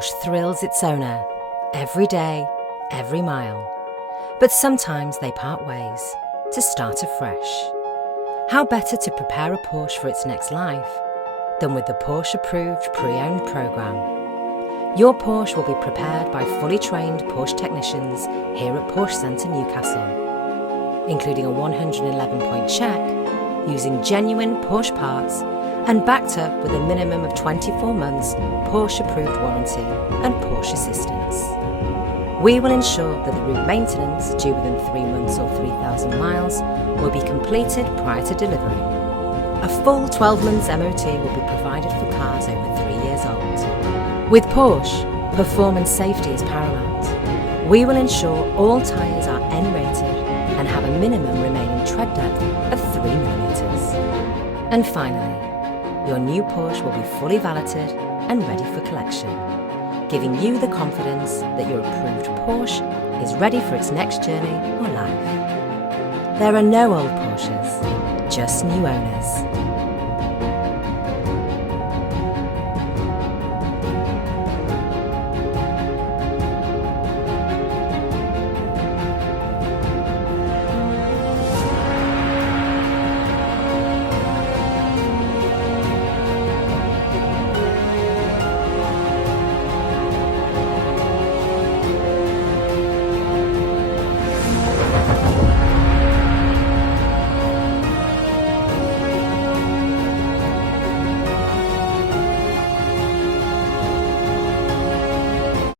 Porsche thrills its owner every day, every mile. But sometimes they part ways to start afresh. How better to prepare a Porsche for its next life than with the Porsche approved pre-owned program? Your Porsche will be prepared by fully trained Porsche technicians here at Porsche Centre Newcastle, including a 111-point check, using genuine Porsche parts and backed up with a minimum of 24 months Porsche approved warranty and Porsche assistance. We will ensure that the route maintenance due within 3 months or 3,000 miles will be completed prior to delivery. A full 12 months MOT will be provided for cars over 3 years old. With Porsche, performance safety is paramount. We will ensure all tyres are N-rated and have a minimum remaining tread depth of 3mm. And finally, your new Porsche will be fully valeted and ready for collection, giving you the confidence that your approved Porsche is ready for its next journey or life. There are no old Porsches, just new owners.